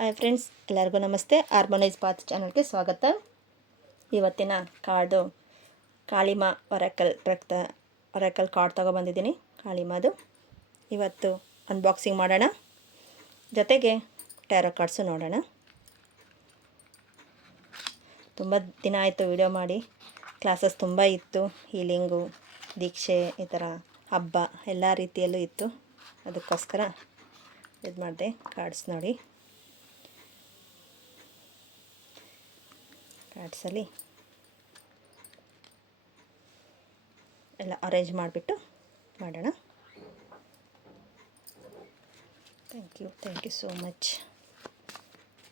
Hi friends, ಎಲ್ಲರಿಗೂ ನಮಸ್ತೆ. Harmonise path ಚಾನಲ್ಗೆ ಸ್ವಾಗತ. ಇವತ್ತಿನ ಕಾರ್ಡು ಕಾಳಿಮಾ ಒರಾಕಲ್ ಕಾರ್ಡ್ ತೊಗೊಬಂದಿದ್ದೀನಿ. ಕಾಳಿಮಾದು ಇವತ್ತು ಅನ್ಬಾಕ್ಸಿಂಗ್ ಮಾಡೋಣ, ಜೊತೆಗೆ ಟ್ಯಾರೋ ಕಾರ್ಡ್ಸು ನೋಡೋಣ. ತುಂಬ ದಿನ ಆಯಿತು ವಿಡಿಯೋ ಮಾಡಿ, ಕ್ಲಾಸಸ್ ತುಂಬ ಇತ್ತು, ಹೀಲಿಂಗು, ದೀಕ್ಷೆ, ಈ ಥರ ಹಬ್ಬ ಎಲ್ಲ ರೀತಿಯಲ್ಲೂ ಇತ್ತು. ಅದಕ್ಕೋಸ್ಕರ ಇದು ಮಾಡಿದೆ. ಕಾರ್ಡ್ಸ್ ನೋಡಿ, ಕಾರ್ಡ್ಸಲ್ಲಿ ಎಲ್ಲ ಅರೇಂಜ್ ಮಾಡಿಬಿಟ್ಟು ಮಾಡೋಣ. Thank you so much.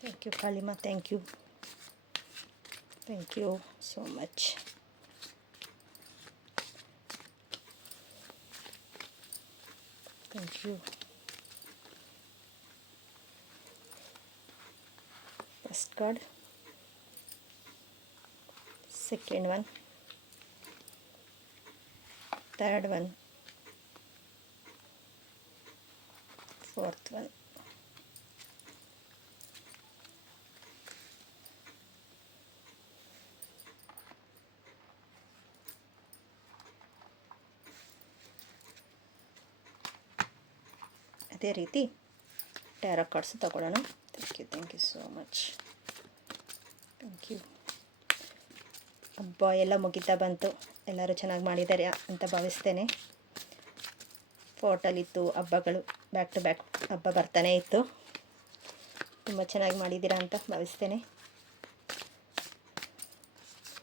Thank you Kalima, thank you so much. Thank you. First card, second one, third one, fourth one. ಅದೇ ರೀತಿ ಟ್ಯಾರೋ ಕಾರ್ಡ್ಸ್ ತಗೊಳ್ಳೋಣ. Thank you so much. Thank you. ಹಬ್ಬ ಎಲ್ಲ ಮುಗಿತಾ ಬಂತು, ಎಲ್ಲರೂ ಚೆನ್ನಾಗಿ ಮಾಡಿದ್ದಾರೆ ಅಂತ ಭಾವಿಸ್ತೇನೆ. ಫೋಟೋಲಿತ್ತು ಹಬ್ಬಗಳು, ಬ್ಯಾಕ್ ಟು ಬ್ಯಾಕ್ ಹಬ್ಬ ಬರ್ತಾನೆ ಇತ್ತು. ತುಂಬ ಚೆನ್ನಾಗಿ ಮಾಡಿದ್ದೀರಾ ಅಂತ ಭಾವಿಸ್ತೇನೆ.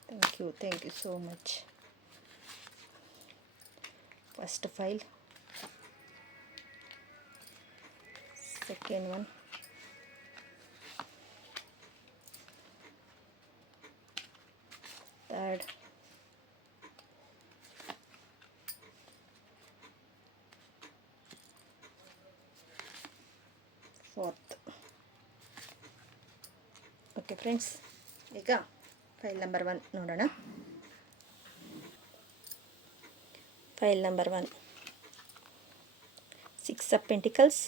Thank you so much. First file, second one, third, fourth. Okay friends, ಈಗ ಫೈಲ್ ನಂಬರ್ 1 ನೋಡೋಣ. File number 1, 6 of Pentacles,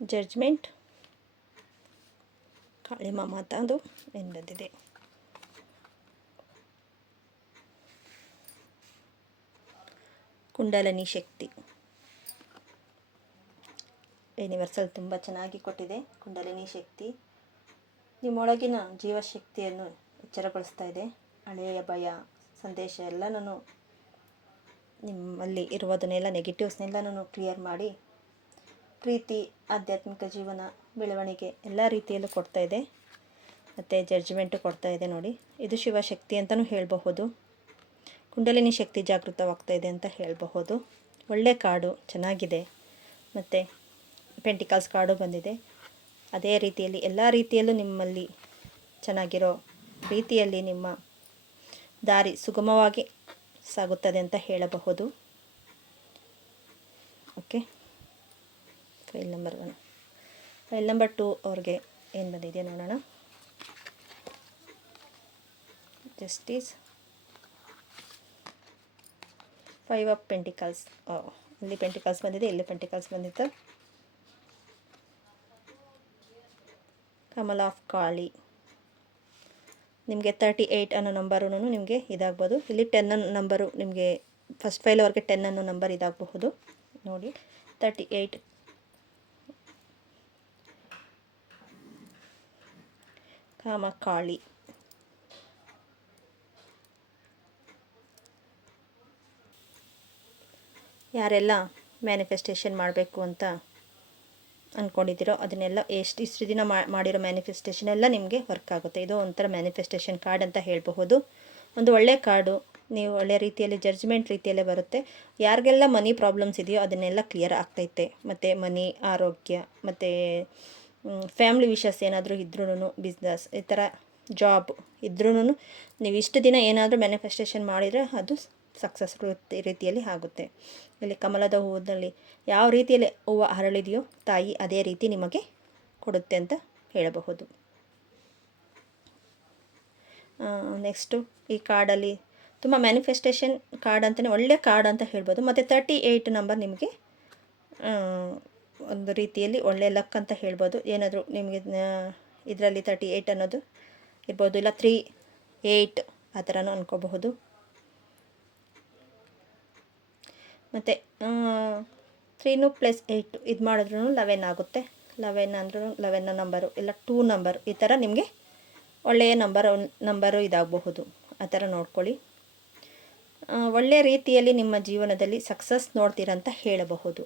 judgement, Kalima ಮಾತಾದು ಏನು ಬಂದಿದೆ, ಕುಂಡಲಿನಿ ಶಕ್ತಿ. ಯೂನಿವರ್ಸಲ್ ತುಂಬ ಚೆನ್ನಾಗಿ ಕೊಟ್ಟಿದೆ. ಕುಂಡಲಿನಿ ಶಕ್ತಿ ನಿಮ್ಮೊಳಗಿನ ಜೀವಶಕ್ತಿಯನ್ನು ಎಚ್ಚರಗೊಳಿಸ್ತಾ ಇದೆ. ಹಳೆಯ ಭಯ ಸಂದೇಶ ಎಲ್ಲನೂ ನಿಮ್ಮಲ್ಲಿ ಇರುವುದನ್ನೆಲ್ಲ ನೆಗೆಟಿವ್ಸ್ನೆಲ್ಲನೂ ಕ್ಲಿಯರ್ ಮಾಡಿ ಪ್ರೀತಿ, ಆಧ್ಯಾತ್ಮಿಕ ಜೀವನ, ಬೆಳವಣಿಗೆ ಎಲ್ಲ ರೀತಿಯಲ್ಲೂ ಕೊಡ್ತಾ ಇದೆ. ಮತ್ತು ಜಡ್ಜ್ಮೆಂಟು ಕೊಡ್ತಾ ಇದೆ ನೋಡಿ. ಇದು ಶಿವಶಕ್ತಿ ಅಂತಲೂ ಹೇಳಬಹುದು. ಕುಂಡಲಿನಿ ಶಕ್ತಿ ಜಾಗೃತವಾಗ್ತಾ ಇದೆ ಅಂತ ಹೇಳಬಹುದು. ಒಳ್ಳೆ ಕಾರ್ಡು, ಚೆನ್ನಾಗಿದೆ. ಮತ್ತು ಪೆಂಟಿಕಲ್ಸ್ ಕಾರ್ಡು ಬಂದಿದೆ. ಅದೇ ರೀತಿಯಲ್ಲಿ ಎಲ್ಲ ರೀತಿಯಲ್ಲೂ ನಿಮ್ಮಲ್ಲಿ ಚೆನ್ನಾಗಿರೋ ರೀತಿಯಲ್ಲಿ ನಿಮ್ಮ ದಾರಿ ಸುಗಮವಾಗಿ ಸಾಗುತ್ತದೆ ಅಂತ ಹೇಳಬಹುದು. Okay, file number 1. File number 2 ಅವ್ರಿಗೆ ಏನು ಬಂದಿದೆ ನೋಡೋಣ. Justice, 5 of Pentacles. ಇಲ್ಲಿ ಪೆಂಟಿಕಲ್ಸ್ ಬಂದಿದೆ, ಇಲ್ಲಿ ಪೆಂಟಿಕಲ್ಸ್ ಬಂದಿತ್ತು. ಕಮಲ ಆಫ್ ಕಾಳಿ. ನಿಮಗೆ 38 ಅನ್ನೋ ನಂಬರು ನಿಮಗೆ ಇದಾಗ್ಬೋದು. ಇಲ್ಲಿ 10 ಅನ್ನೋ ನಂಬರು ನಿಮಗೆ ಫಸ್ಟ್ ಫೈಲ್ ಅವ್ರಿಗೆ 10 ಅನ್ನೋ ನಂಬರ್ ಇದಾಗಬಹುದು ನೋಡಿ. 38 ಕಾಮಕಾಳಿ. ಯಾರೆಲ್ಲ ಮ್ಯಾನಿಫೆಸ್ಟೇಷನ್ ಮಾಡಬೇಕು ಅಂತ ಅಂದ್ಕೊಂಡಿದ್ದೀರೋ ಅದನ್ನೆಲ್ಲ ಇಷ್ಟು ದಿನ ಮಾಡಿರೋ ಮ್ಯಾನಿಫೆಸ್ಟೇಷನ್ ಎಲ್ಲ ನಿಮಗೆ ವರ್ಕ್ ಆಗುತ್ತೆ. ಇದು ಒಂಥರ ಮ್ಯಾನಿಫೆಸ್ಟೇಷನ್ ಕಾರ್ಡ್ ಅಂತ ಹೇಳಬಹುದು. ಒಂದು ಒಳ್ಳೆ ಕಾರ್ಡು. ನೀವು ಒಳ್ಳೆ ರೀತಿಯಲ್ಲಿ ಜಡ್ಜ್ಮೆಂಟ್ ರೀತಿಯಲ್ಲೇ ಬರುತ್ತೆ. ಯಾರಿಗೆಲ್ಲ ಮನಿ ಪ್ರಾಬ್ಲಮ್ಸ್ ಇದೆಯೋ ಅದನ್ನೆಲ್ಲ ಕ್ಲಿಯರ್ ಆಗ್ತೈತೆ. ಮತ್ತು ಮನಿ, ಆರೋಗ್ಯ, ಮತ್ತು ಫ್ಯಾಮ್ಲಿ ವಿಷಯಸ್ ಏನಾದರೂ ಇದ್ರೂ, ಬಿಸ್ನೆಸ್, ಈ ಥರ ಜಾಬ್ ಇದ್ರೂ ನೀವು ಇಷ್ಟು ದಿನ ಏನಾದರೂ ಮ್ಯಾನಿಫೆಸ್ಟೇಷನ್ ಮಾಡಿದರೆ ಅದು ಸಕ್ಸಸ್ ರೀತಿಯಲ್ಲಿ ಆಗುತ್ತೆ. ಇಲ್ಲಿ ಕಮಲದ ಹೂವಿನಲ್ಲಿ ಯಾವ ರೀತಿಯಲ್ಲಿ ಹೂವು ಅರಳಿದೆಯೋ ತಾಯಿ ಅದೇ ರೀತಿ ನಿಮಗೆ ಕೊಡುತ್ತೆ ಅಂತ ಹೇಳಬಹುದು. ನೆಕ್ಸ್ಟು ಈ ಕಾರ್ಡಲ್ಲಿ ತುಂಬ ಮ್ಯಾನಿಫೆಸ್ಟೇಷನ್ ಕಾರ್ಡ್ ಅಂತಲೇ ಒಳ್ಳೆ ಕಾರ್ಡ್ ಅಂತ ಹೇಳ್ಬೋದು. ಮತ್ತು 38 ನಂಬರ್ ನಿಮಗೆ ಒಂದು ರೀತಿಯಲ್ಲಿ ಒಳ್ಳೆ ಲಕ್ ಅಂತ ಹೇಳ್ಬೋದು. ಏನಾದರೂ ನಿಮಗೆ ಇದರಲ್ಲಿ 38 ಅನ್ನೋದು ಇರ್ಬೋದು, ಇಲ್ಲ 3, 8 ಆ ಥರನೂ ಅನ್ಕೋಬಹುದು. ಮತ್ತು 3 + 8 ಇದು ಮಾಡಿದ್ರೂ 11 ಆಗುತ್ತೆ. 11 ಅಂದ್ರೂ 11 ನಂಬರು, ಇಲ್ಲ 2 ನಂಬರ್, ಈ ಥರ ನಿಮಗೆ ಒಳ್ಳೆಯ ನಂಬರು ಇದಾಗಬಹುದು. ಆ ಥರ ನೋಡ್ಕೊಳ್ಳಿ. ಒಳ್ಳೆಯ ರೀತಿಯಲ್ಲಿ ನಿಮ್ಮ ಜೀವನದಲ್ಲಿ ಸಕ್ಸಸ್ ನೋಡ್ತೀರಂತ ಹೇಳಬಹುದು.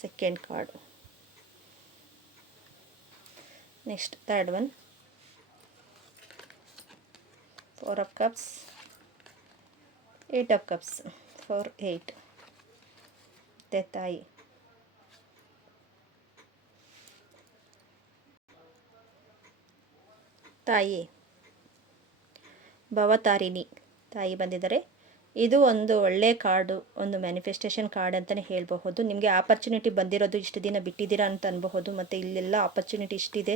Second card. Next third one, 4 of cups, 8 of cups, 4, 8. ಮತ್ತು ತಾಯಿ ಭವತಾರಿಣಿ ತಾಯಿ ಬಂದಿದ್ದಾರೆ. ಇದು ಒಂದು ಒಳ್ಳೆಯ ಕಾರ್ಡು, ಒಂದು ಮ್ಯಾನಿಫೆಸ್ಟೇಷನ್ ಕಾರ್ಡ್ ಅಂತಲೇ ಹೇಳಬಹುದು. ನಿಮಗೆ ಆಪರ್ಚುನಿಟಿ ಬಂದಿರೋದು ಇಷ್ಟು ದಿನ ಬಿಟ್ಟಿದ್ದೀರಾ ಅಂತ ಅನ್ಬಹುದು. ಮತ್ತು ಇಲ್ಲೆಲ್ಲ ಆಪರ್ಚುನಿಟಿ ಇಷ್ಟಿದೆ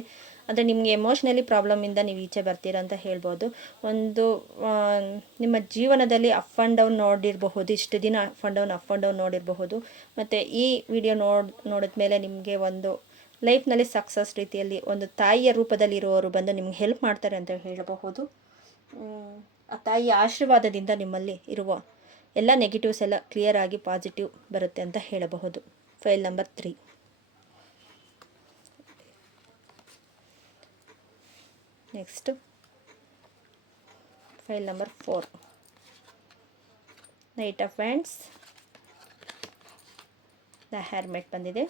ಅಂದರೆ ನಿಮಗೆ ಎಮೋಷ್ನಲಿ ಪ್ರಾಬ್ಲಮಿಂದ ನೀವು ಈಚೆ ಬರ್ತೀರಾ ಅಂತ ಹೇಳ್ಬೋದು. ಒಂದು ನಿಮ್ಮ ಜೀವನದಲ್ಲಿ ಅಪ್ ಆ್ಯಂಡ್ ಡೌನ್ ನೋಡಿರಬಹುದು, ಇಷ್ಟು ದಿನ ಅಪ್ ಆ್ಯಂಡ್ ಡೌನ್ ನೋಡಿರಬಹುದು. ಮತ್ತು ಈ ವಿಡಿಯೋ ನೋಡಿದ ಮೇಲೆ ನಿಮಗೆ ಒಂದು ಲೈಫ್ನಲ್ಲಿ ಸಕ್ಸಸ್ ರೀತಿಯಲ್ಲಿ ಒಂದು ತಾಯಿಯ ರೂಪದಲ್ಲಿ ಇರುವವರು ಬಂದು ನಿಮ್ಗೆ ಹೆಲ್ಪ್ ಮಾಡ್ತಾರೆ ಅಂತ ಹೇಳಬಹುದು. ಆ ತಾಯಿಯ ಆಶೀರ್ವಾದದಿಂದ ನಿಮ್ಮಲ್ಲಿ ಇರುವ ಎಲ್ಲ ನೆಗೆಟಿವ್ಸ್ ಎಲ್ಲ ಕ್ಲಿಯರ್ ಆಗಿ ಪಾಸಿಟಿವ್ ಬರುತ್ತೆ ಅಂತ ಹೇಳಬಹುದು. File number 3. Next file number 4, knight of wands, the hermit ಬಂದಿದೆ.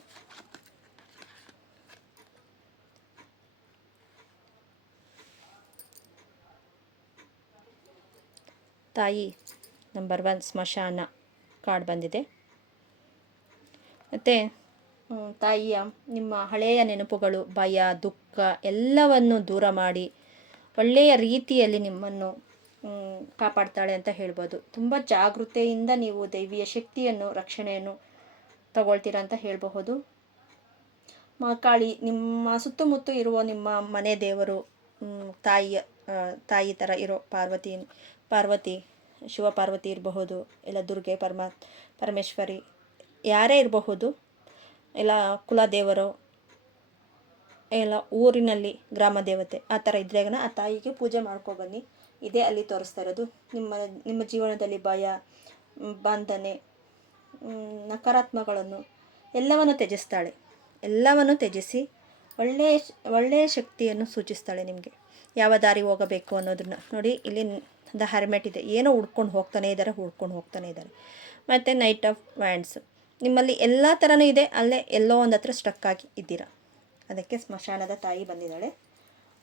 ತಾಯಿ ನಂಬರ್ 1 ಸ್ಮಶಾನ ಕಾರ್ಡ್ ಬಂದಿದೆ. ಮತ್ತು ತಾಯಿಯ ನಿಮ್ಮ ಹಳೆಯ ನೆನಪುಗಳು, ಭಯ, ದುಃಖ ಎಲ್ಲವನ್ನು ದೂರ ಮಾಡಿ ಒಳ್ಳೆಯ ರೀತಿಯಲ್ಲಿ ನಿಮ್ಮನ್ನು ಕಾಪಾಡ್ತಾಳೆ ಅಂತ ಹೇಳ್ಬೋದು. ತುಂಬ ಜಾಗೃತೆಯಿಂದ ನೀವು ದೈವಿಯ ಶಕ್ತಿಯನ್ನು, ರಕ್ಷಣೆಯನ್ನು ತಗೊಳ್ತೀರಾ ಅಂತ ಹೇಳಬಹುದು. ಕಾಳಿ ನಿಮ್ಮ ಸುತ್ತಮುತ್ತ ಇರುವ ನಿಮ್ಮ ಮನೆ ದೇವರು, ತಾಯಿ ಥರ ಇರೋ ಪಾರ್ವತಿ, ಶಿವಪಾರ್ವತಿ ಇರಬಹುದು, ಇಲ್ಲ ದುರ್ಗೆ, ಪರಮೇಶ್ವರಿ, ಯಾರೇ ಇರಬಹುದು, ಇಲ್ಲ ಕುಲದೇವರು, ಇಲ್ಲ ಊರಿನಲ್ಲಿ ಗ್ರಾಮ ದೇವತೆ, ಆ ಥರ ಇದ್ರಾಗನ ಆ ತಾಯಿಗೆ ಪೂಜೆ ಮಾಡ್ಕೊಬನ್ನಿ. ಇದೇ ಅಲ್ಲಿ ತೋರಿಸ್ತಾ ಇರೋದು. ನಿಮ್ಮ ಜೀವನದಲ್ಲಿ ಭಯ, ಬಂಧನೆ, ನಕಾರಾತ್ಮಕಗಳನ್ನು ಎಲ್ಲವನ್ನು ತ್ಯಜಿಸ್ತಾಳೆ. ಎಲ್ಲವನ್ನು ತ್ಯಜಿಸಿ ಒಳ್ಳೆಯ ಶಕ್ತಿಯನ್ನು ಸೂಚಿಸ್ತಾಳೆ ನಿಮಗೆ. ಯಾವ ದಾರಿ ಹೋಗಬೇಕು ಅನ್ನೋದನ್ನು ನೋಡಿ. ಇಲ್ಲಿ ದ ಹೆರ್ಮಿಟ್ ಇದೆ, ಏನೋ ಹುಡ್ಕೊಂಡು ಹೋಗ್ತಾನೆ ಇದ್ದಾರೆ. ಮತ್ತು ನೈಟ್ ಆಫ್ ವ್ಯಾಂಡ್ಸ್, ನಿಮ್ಮಲ್ಲಿ ಎಲ್ಲ ಥರನೂ ಇದೆ, ಅಲ್ಲೇ ಎಲ್ಲೋ ಒಂದು ಹತ್ರ ಸ್ಟಕ್ ಆಗಿ ಇದ್ದೀರಾ. ಅದಕ್ಕೆ ಸ್ಮಶಾನದ ತಾಯಿ ಬಂದಿದ್ದಾಳೆ.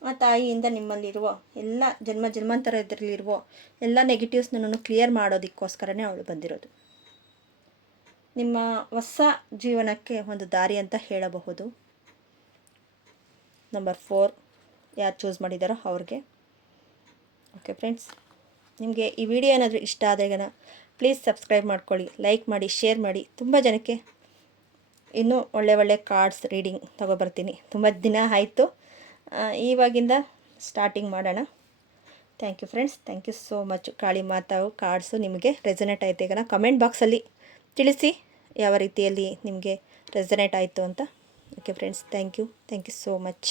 ಆ ತಾಯಿಯಿಂದ ನಿಮ್ಮಲ್ಲಿರುವ ಎಲ್ಲ ಜನ್ಮಾಂತರದಲ್ಲಿರುವ ಎಲ್ಲ ನೆಗೆಟಿವ್ಸ್ನೂ ಕ್ಲಿಯರ್ ಮಾಡೋದಕ್ಕೋಸ್ಕರನೇ ಅವಳು ಬಂದಿರೋದು. ನಿಮ್ಮ ಹೊಸ ಜೀವನಕ್ಕೆ ಒಂದು ದಾರಿ ಅಂತ ಹೇಳಬಹುದು. ನಂಬರ್ 4 ಯಾರು ಚೂಸ್ ಮಾಡಿದ್ದಾರೋ ಅವ್ರಿಗೆ. ಓಕೆ ಫ್ರೆಂಡ್ಸ್, ನಿಮಗೆ ಈ ವಿಡಿಯೋ ಏನಾದರೂ ಇಷ್ಟ ಆದಾಗನ ಪ್ಲೀಸ್ ಸಬ್ಸ್ಕ್ರೈಬ್ ಮಾಡ್ಕೊಳ್ಳಿ, ಲೈಕ್ ಮಾಡಿ, ಶೇರ್ ಮಾಡಿ. ತುಂಬ ಜನಕ್ಕೆ ಇನ್ನೂ ಒಳ್ಳೆ ಕಾರ್ಡ್ಸ್ ರೀಡಿಂಗ್ ತೊಗೊಬರ್ತೀನಿ. ತುಂಬ ದಿನ ಆಯಿತು, ಇವಾಗಿಂದ ಸ್ಟಾರ್ಟಿಂಗ್ ಮಾಡೋಣ. Thank you friends, thank you so much. Kali ಮಾತಾವು ಕಾರ್ಡ್ಸು ನಿಮಗೆ ರೆಸನೇಟ್ ಆಯಿತು ಈಗ ಕಮೆಂಟ್ ಬಾಕ್ಸಲ್ಲಿ ತಿಳಿಸಿ ಯಾವ ರೀತಿಯಲ್ಲಿ ನಿಮಗೆ ರೆಸನೇಟ್ ಆಯಿತು ಅಂತ. Okay friends, thank you so much.